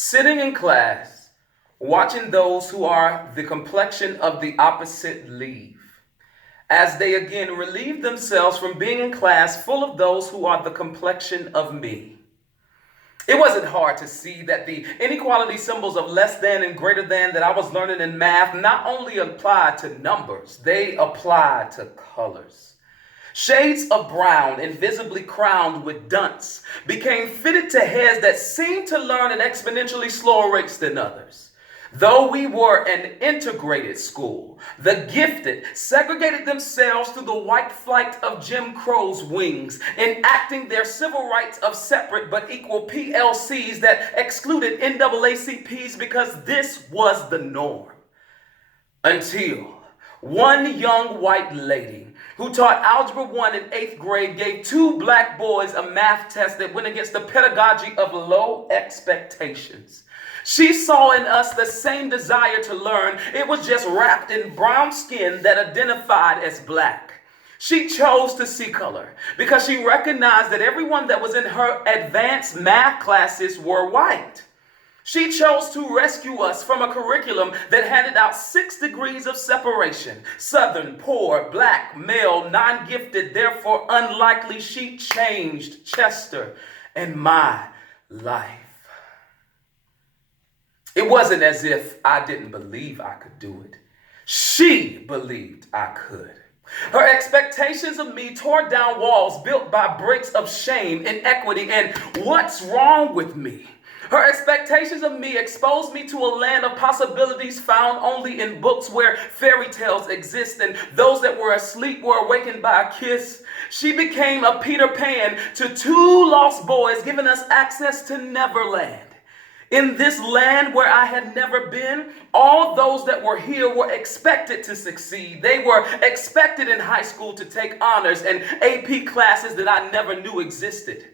Sitting in class, watching those who are the complexion of the opposite leave, as they again relieve themselves from being in class full of those who are the complexion of me. It wasn't hard to see that the inequality symbols of less than and greater than that I was learning in math not only applied to numbers, they applied to colors. Shades of brown, invisibly crowned with dunce, became fitted to heads that seemed to learn at exponentially slower rates than others. Though we were an integrated school, the gifted segregated themselves through the white flight of Jim Crow's wings, enacting their civil rights of separate but equal PLCs that excluded NAACPs because this was the norm. Until one young white lady who taught Algebra 1 in 8th grade gave two black boys a math test that went against the pedagogy of low expectations. She saw in us the same desire to learn. It was just wrapped in brown skin that identified as black. She chose to see color because she recognized that everyone that was in her advanced math classes were white. She chose to rescue us from a curriculum that handed out 6 degrees of separation. Southern, poor, black, male, non-gifted, therefore unlikely. She changed Chester and my life. It wasn't as if I didn't believe I could do it. She believed I could. Her expectations of me tore down walls built by bricks of shame, inequity, and what's wrong with me. Her expectations of me exposed me to a land of possibilities found only in books where fairy tales exist and those that were asleep were awakened by a kiss. She became a Peter Pan to 2 lost boys, giving us access to Neverland. In this land where I had never been, all those that were here were expected to succeed. They were expected in high school to take honors and AP classes that I never knew existed.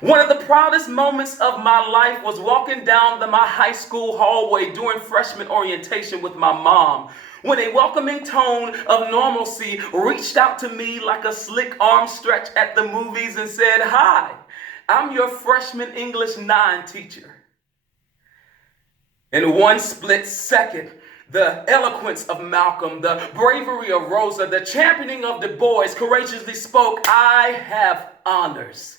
One of the proudest moments of my life was walking down my high school hallway during freshman orientation with my mom, when a welcoming tone of normalcy reached out to me like a slick arm stretch at the movies and said, "Hi, I'm your freshman English 9 teacher." In one split second, the eloquence of Malcolm, the bravery of Rosa, the championing of Du Bois courageously spoke, "I have honors,"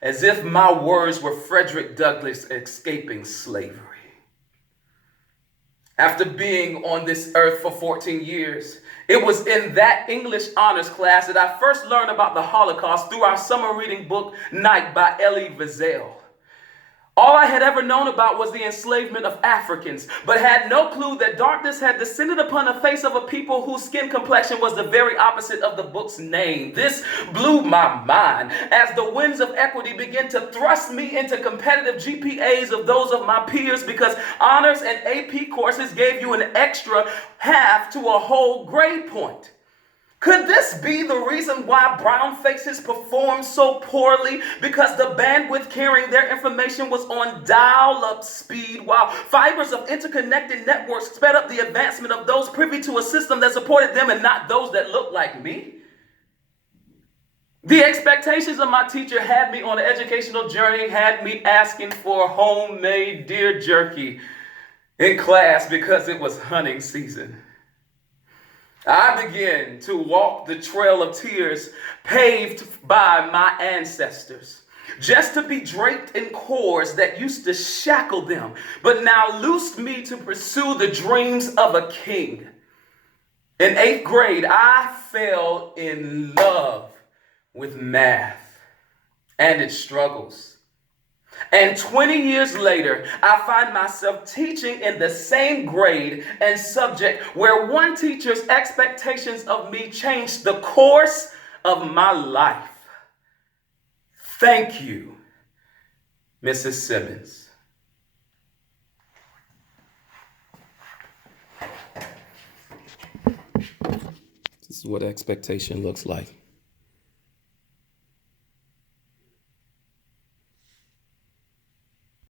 as if my words were Frederick Douglass escaping slavery. After being on this earth for 14 years, it was in that English honors class that I first learned about the Holocaust through our summer reading book, Night by Elie Wiesel. All I had ever known about was the enslavement of Africans, but had no clue that darkness had descended upon the face of a people whose skin complexion was the very opposite of the book's name. This blew my mind as the winds of equity began to thrust me into competitive GPAs of those of my peers because honors and AP courses gave you an extra half to a whole grade point. Could this be the reason why brown faces performed so poorly? Because the bandwidth carrying their information was on dial-up speed, while fibers of interconnected networks sped up the advancement of those privy to a system that supported them and not those that looked like me. The expectations of my teacher had me on an educational journey, had me asking for homemade deer jerky in class because it was hunting season. I began to walk the trail of tears paved by my ancestors, just to be draped in cords that used to shackle them, but now loosed me to pursue the dreams of a king. In 8th grade, I fell in love with math and its struggles. And 20 years later, I find myself teaching in the same grade and subject where one teacher's expectations of me changed the course of my life. Thank you, Mrs. Simmons. This is what expectation looks like.